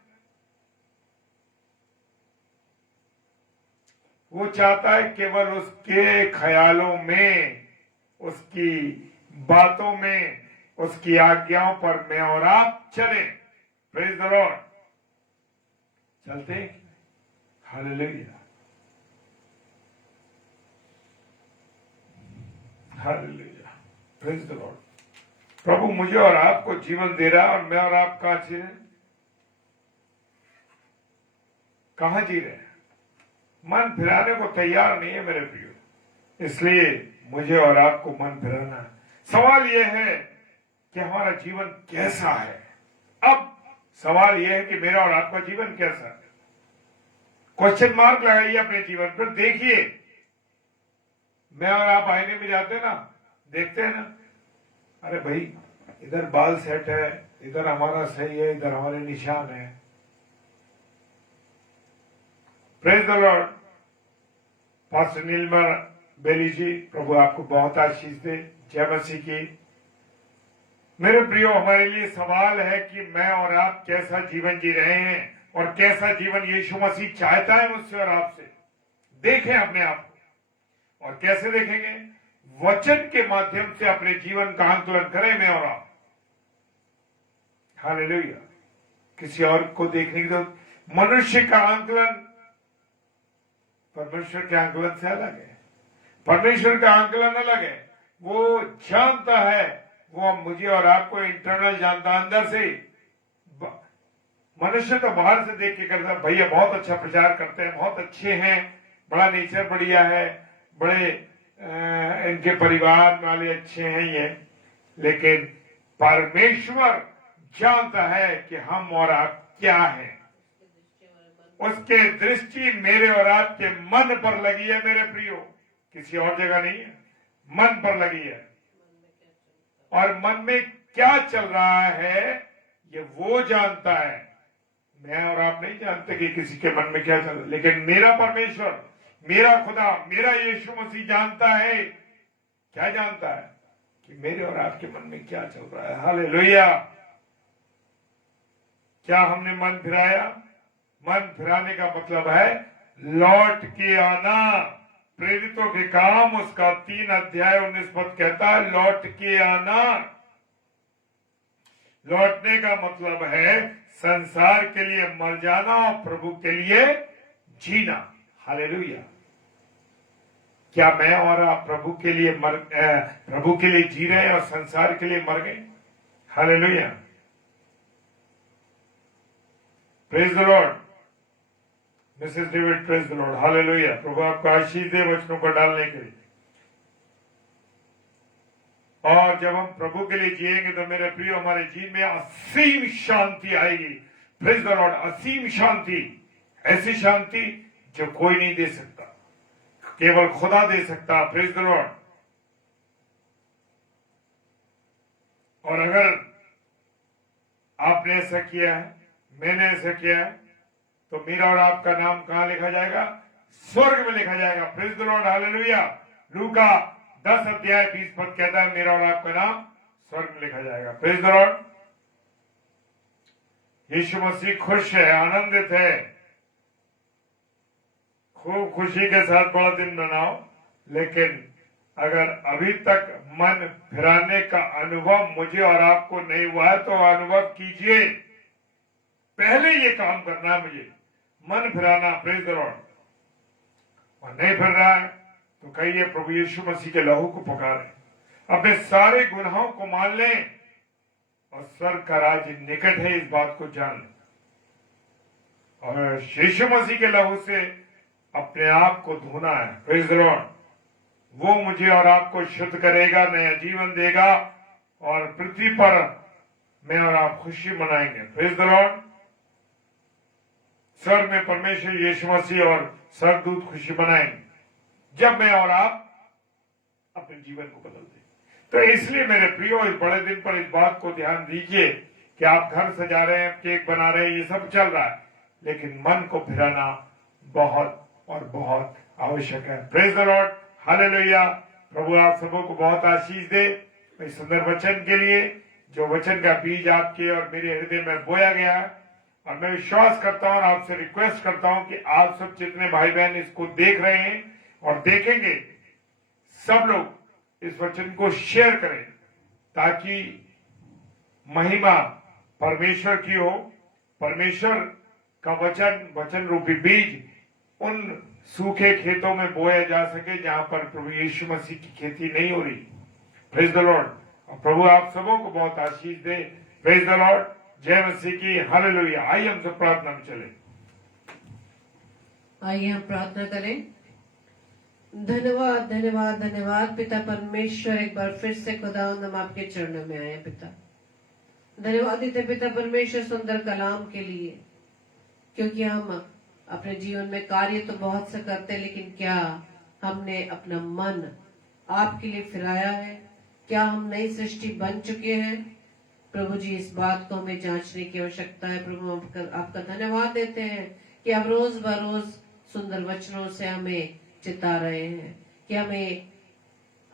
वो चाहता है केवल उसके ख्यालों में, उसकी बातों में, उसकी आज्ञाओं पर मैं और आप चलें। Praise the Lord. चलते हैं? Hallelujah, hallelujah, praise the Lord. प्रभु मुझे और आपको जीवन दे रहा है और मैं और आप कहां जी रहे हैं? कहां जी रहे हैं? मन फिराने को तैयार नहीं है मेरे प्रियो। इसलिए मुझे और आपको मन फिराना है। सवाल यह है कि हमारा जीवन कैसा है। अब सवाल यह है कि मेरा और आपका जीवन कैसा है। क्वेश्चन मार्क लगाइए अपने जीवन पर। देखिए, मैं और आप आईने में जाते हैं ना, देखते हैं ना, अरे भाई इधर बाल सेट है, इधर हमारा सही है, इधर हमारे निशान है। Praise the Lord. पास्टर नीलमर बेली जी, प्रभु आपको बहुत आशीष दे। जय मसीह की। मेरे प्रियो, हमारे लिए सवाल है कि मैं और आप कैसा जीवन जी रहे हैं और कैसा जीवन यीशु मसीह चाहता है मुझसे और आपसे। देखें अपने आप को। और कैसे देखेंगे? वचन के माध्यम से अपने जीवन का आंकलन करें मैं और आप। हालेलुया। किसी और को देखने की तो मनुष्य का आंकलन परमेश्वर के आंकलन से अलग है। परमेश्वर का आंकलन अलग है। वो जानता है, वो मुझे और आपको इंटरनल जानता है, अंदर से। मनुष्य तो बाहर से देख के करता है, भैया बहुत अच्छा प्रचार करते हैं, बहुत अच्छे हैं, बड़ा नेचर बढ़िया है, बड़े इनके परिवार वाले अच्छे हैं ये। लेकिन परमेश्वर जानता है कि हम और आप क्या हैं। उसके दृष्टि मेरे और आपके मन पर लगी है मेरे प्रियो, किसी और जगह नहीं है। मन पर लगी है। और मन में क्या चल रहा है ये वो जानता है। मैं और आप नहीं जानते कि किसी के मन में क्या चल रहा है, लेकिन मेरा परमेश्वर, मेरा खुदा, मेरा यीशु मसीह जानता है। क्या जानता है? कि मेरे और आपके मन में क्या चल रहा है। हालेलुया। क्या हमने मन फिराया? मन फिराने का मतलब है लौट के आना। प्रेरितों के काम उसका 3 अध्याय 19 पद कहता है लौट के आना। लौटने का मतलब है संसार के लिए मर जाना और प्रभु के लिए जीना। हालेलुया। क्या मैं और आप प्रभु के लिए जी रहे हैं और संसार के लिए मर गए? Hallelujah. Praise the Lord. Mrs David, praise the Lord. Hallelujah. प्रभु आपको आशीष दे वचनों को डालने के लिए। और जब हम प्रभु के लिए जिएंगे तो मेरे प्रियो हमारे जीवन में असीम शांति आएगी। Praise the Lord. असीम शांति, ऐसी शांति जो कोई नहीं दे सकता, केवल खुदा दे सकता। Praise the lord. और अगर आपने ऐसा किया है, मैंने ऐसा किया है, तो मेरा और आपका नाम कहां लिखा जाएगा? स्वर्ग में लिखा जाएगा। Praise the Lord. हालेलुया। लूका 10 अध्याय 20 पद कहता है मेरा और आपका नाम स्वर्ग में लिखा जाएगा। Praise the Lord. यीशु मसीह खुश है, आनंदित है। खूब खुशी के साथ बड़ा दिन मनाओ। लेकिन अगर अभी तक मन फिराने का अनुभव मुझे और आपको नहीं हुआ है तो अनुभव कीजिए। पहले ये काम करना है मुझे, मन फिराना। Praise the lord. और नहीं फिर रहा है तो कहिए प्रभु यीशु मसीह के लहू को पुकारें, अपने सारे गुनाहों को मान लें और स्वर्ग का राज्य निकट है, इस बात को जान लें। और यीशु मसीह के लहू से अपने आप को धोना है। Praise the Lord. वो मुझे और आपको शुद्ध करेगा, नया जीवन देगा और पृथ्वी पर मैं और आप खुशी मनाएंगे। Praise the Lord. स्वर्ग में परमेश्वर यीशु मसीह और स्वर्गदूत खुशी मनाएंगे जब मैं और आप अपने जीवन को बदल दें। तो इसलिए मेरे प्रियो, इस बड़े दिन पर इस बात को ध्यान दीजिए कि आप घर सजा रहे हैं, केक बना रहे हैं, ये सब चल रहा है, लेकिन मन को फिराना बहुत और बहुत आवश्यक है। Praise the Lord. हालेलुया। प्रभु आप सबों को बहुत आशीष दे इस सुंदर वचन के लिए, जो वचन का बीज आपके और मेरे हृदय में बोया गया है। और मैं विश्वास करता हूं और आपसे रिक्वेस्ट करता हूं कि आप सब जितने भाई बहन इसको देख रहे हैं और देखेंगे, सब लोग इस वचन को शेयर करें ताकि महिमा परमेश्वर की हो। परमेश्वर का वचन रूपी बीज उन सूखे खेतों में बोया जा सके जहां पर प्रभु यीशु मसीह की खेती नहीं हो रही। Praise the lord. और प्रभु आप सबों को बहुत आशीष दे। Praise the lord. जय मसीह की। हालेलुया। आइए हम सब प्रार्थना में चले। आइए हम प्रार्थना करें। धन्यवाद धन्यवाद धन्यवाद पिता परमेश्वर, एक बार फिर से खुदावंद हम आपके चरणों में आए पिता। धन्यवाद देते पिता परमेश्वर सुंदर कलाम के लिए, क्योंकि हम अपने जीवन में कार्य तो बहुत से करते हैं, लेकिन क्या हमने अपना मन आपके लिए फिराया है? क्या हम नई सृष्टि बन चुके हैं? प्रभु जी, इस बात को हमें जांचने की आवश्यकता है। प्रभु आपका धन्यवाद देते हैं कि आप रोज बरोज सुंदर वचनों से हमें चिता रहे हैं कि हमें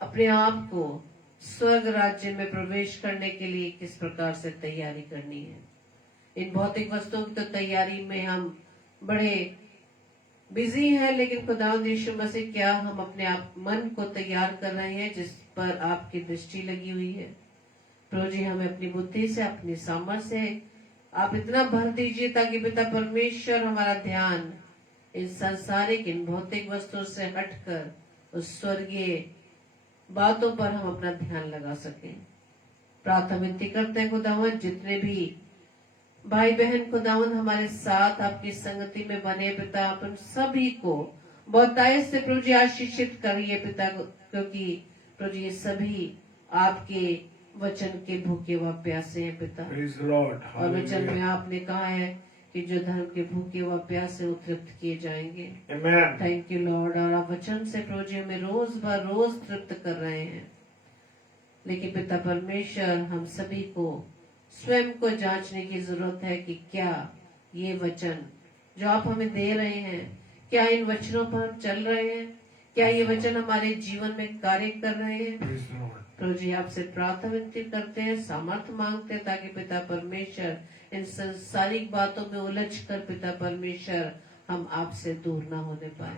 अपने आप को स्वर्ग राज्य में प्रवेश करने के लिए किस प्रकार से तैयारी करनी है। इन भौतिक वस्तुओं की तो तैयारी में हम बड़े बिजी हैं, लेकिन खुदावंद यीशु मसीह, क्या हम अपने आप मन को तैयार कर रहे हैं जिस पर आपकी दृष्टि लगी हुई है? प्रभु जी, हमें अपनी बुद्धि से, अपनी सामर्थ्य से आप इतना भर दीजिए ताकि पिता परमेश्वर हमारा ध्यान इन सांसारिक, इन भौतिक वस्तुओं से हटकर उस स्वर्गीय बातों पर हम अपना ध्यान लगा सकें। प्रार्थना विनती करते हैं खुदावंद, जितने भी भाई बहन खुदावंद हमारे साथ आपकी संगति में बने पिता, आप उन सभी को बहुतायत से प्रभु जी आशीषित करिए पिता, क्योंकि प्रभु जी ये सभी आपके वचन के भूखे व प्यासे हैं पिता। और वचन में आपने कहा है कि जो धर्म के भूखे व प्यासे तृप्त किए जाएंगे। Thank you Lord. और आप वचन से प्रभु जी हमें रोज ब रोज तृप्त कर रहे हैं, लेकिन पिता परमेश्वर हम सभी को स्वयं को जांचने की जरूरत है कि क्या ये वचन जो आप हमें दे रहे हैं, क्या इन वचनों पर हम चल रहे हैं? क्या ये वचन हमारे जीवन में कार्य कर रहे हैं? प्रभु जी, आपसे प्रार्थना विनती करते हैं, सामर्थ्य मांगते हैं ताकि पिता परमेश्वर इन संसारिक बातों में उलझ कर पिता परमेश्वर हम आपसे दूर ना होने पाए।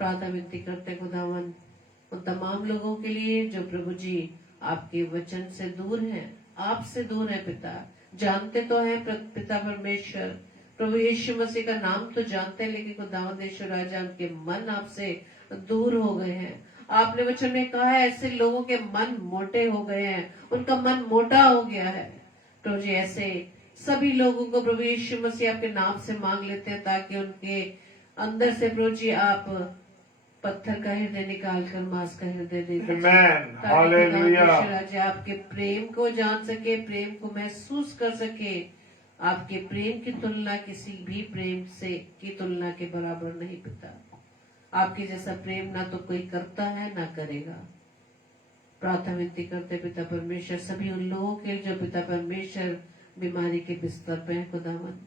प्रार्थना विनती करते खुदावन उन तमाम लोगों के लिए जो प्रभु जी आपके वचन से दूर हैं, आपसे दूर है पिता। जानते तो है पिता परमेश्वर, प्रभु यीशु मसीह का नाम तो जानते हैं, लेकिन खुदावंद यीशु राजा उनके मन आपसे दूर हो गए हैं। आपने वचन में कहा है ऐसे लोगों के मन मोटे हो गए हैं, उनका मन मोटा हो गया है। प्रभु जी, ऐसे सभी लोगों को प्रभु यीशु मसीह आपके नाम से मांग लेते हैं ताकि उनके अंदर से प्रभु जी आप पत्थर का हृदय निकाल कर मांस का हृदय दे दीजिए, आपके प्रेम को जान सके, प्रेम को महसूस कर सके। आपके प्रेम की तुलना किसी भी प्रेम से की तुलना के बराबर नहीं पिता। आपके जैसा प्रेम ना तो कोई करता है ना करेगा। प्रार्थना विनती करते पिता परमेश्वर सभी उन लोगों के जो पिता परमेश्वर बीमारी के बिस्तर पे हैं खुदावन,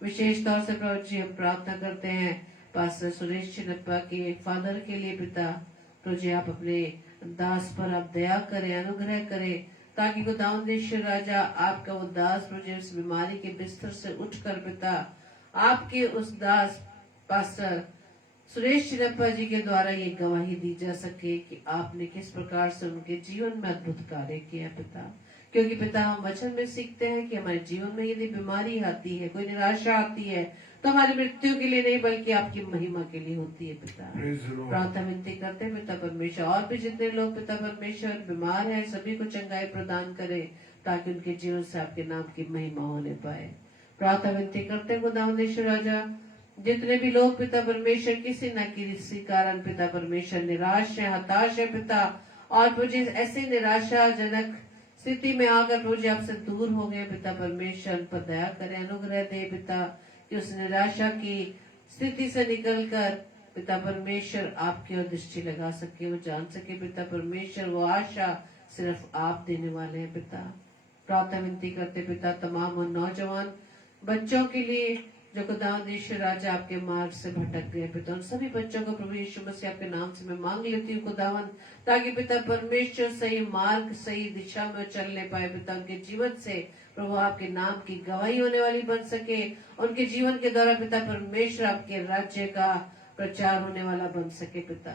विशेष तौर से प्रभु जी हम प्रार्थना करते हैं पास्टर सुरेश चिनप्पा के फादर के लिए पिता। प्रभु जी आप अपने दास पर आप दया करें, अनुग्रह करें, ताकि खुदावंद यीशु राजा आपका वो दास प्रभु जी उस बीमारी के बिस्तर से उठकर पिता आपके उस दास पास्टर सुरेश चिनप्पा जी के द्वारा ये गवाही दी जा सके कि आपने किस प्रकार से उनके जीवन में अद्भुत कार्य किया पिता। क्योंकि पिता हम वचन में सीखते हैं कि हमारे जीवन में यदि बीमारी आती है, कोई निराशा आती है, तो हमारी मृत्यु के लिए नहीं बल्कि आपकी महिमा के लिए होती है पिता। प्रार्थना विनती करते हैं पिता परमेश्वर और भी जितने लोग पिता परमेश्वर बीमार हैं सभी को चंगाई प्रदान करे ताकि उनके जीवन से आपके नाम की महिमा होने पाए। प्रार्थना विनती करते हैं खुदावंद यीशु राजा जितने भी लोग पिता परमेश्वर किसी न किसी कारण पिता परमेश्वर निराश है, हताश है पिता, और प्रभु जी ऐसे निराशाजनक स्थिति में आकर प्रभु जी आपसे दूर हो गए पिता परमेश्वर उन पर दया करें, अनुग्रह दे पिता कि उस निराशा की स्थिति से निकलकर पिता परमेश्वर आपकी ओर दृष्टि लगा सके, वो जान सके पिता परमेश्वर वो आशा सिर्फ आप देने वाले हैं पिता। प्रार्थना विनती करते पिता तमाम उन नौजवान बच्चों के लिए जो खुदावंद यीशु राजा आपके मार्ग से भटक गए पिता, उन सभी बच्चों को प्रभु यीशु मसीह आपके नाम से मैं मांग लेती हूँ खुदावंद, ताकि पिता परमेश्वर सही मार्ग सही दिशा में चलने पाए पिता, उनके जीवन से प्रभु आपके नाम की गवाही होने वाली बन सके, उनके जीवन के द्वारा पिता परमेश्वर आपके राज्य का प्रचार होने वाला बन सके। पिता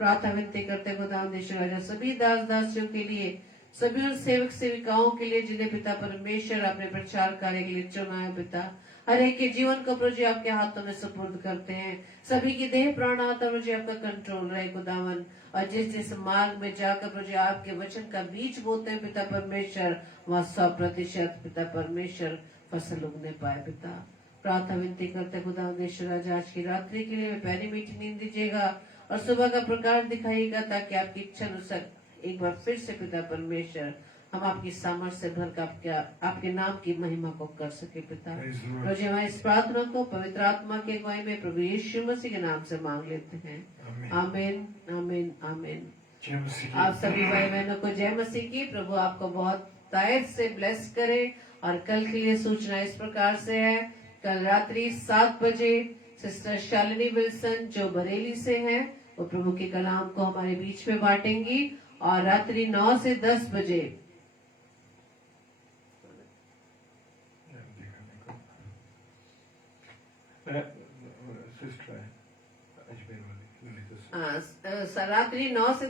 प्रार्थना विनती करते खुदावंद यीशु राजा सभी दास दासियों के लिए, सभी उन सेवक सेविकाओं के लिए जिन्हें पिता परमेश्वर अपने प्रचार कार्य के लिए चुना है। पिता हर एक के जीवन को प्रभु जी आपके हाथों में सुपुर्द करते हैं। सभी की देह प्राण आत्मा प्रभु जी आपका कंट्रोल रहे खुदावन, और जिस जिस मार्ग में जाकर प्रभु जी आपके वचन का बीज बोते हैं पिता परमेश्वर, वहाँ 100% पिता परमेश्वर फसल उगने पाए। पिता प्रार्थना विनती करते खुदावंद यीशु राजा आज की रात्रि के लिए पहली मीठी नींद दीजिएगा और सुबह का प्रकाश दिखाइएगा, ताकि आपकी इच्छा अनुसार एक बार फिर से पिता परमेश्वर हम आपकी सामर्थ्य से भर आपके नाम की महिमा को कर सके। पिता प्रभु जी हमारी इस प्रार्थना को पवित्र आत्मा के अगुवाई में प्रभु यीशु मसीह के नाम से मांग लेते हैं। आमीन आमीन आमीन। जय मसीह। आप सभी भाई बहनों को जय मसीह की। प्रभु आपको बहुत तायत से ब्लेस करे। और कल के लिए सूचना इस प्रकार से है, कल रात्रि 7 बजे सिस्टर शालिनी विल्सन जो बरेली से हैं, वो प्रभु के कलाम को हमारे बीच में बांटेंगी। और रात्रि 9 से 10 बजे रात्रि 9 से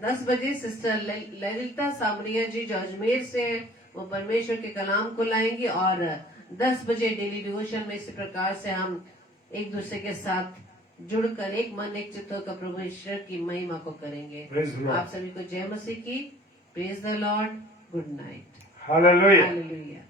10 बजे सिस्टर ललिता सामरिया जी जो अजमेर से हैं, वो परमेश्वर के कलाम को लाएंगे। और 10 बजे डेली डिवोशन में इसी प्रकार से हम एक दूसरे के साथ जुड़कर एक मन एक चित्त होकर प्रभु ईश्वर की महिमा को करेंगे। आप सभी को जय मसीह की। Praise the Lord. Good night. Hallelujah. Hallelujah.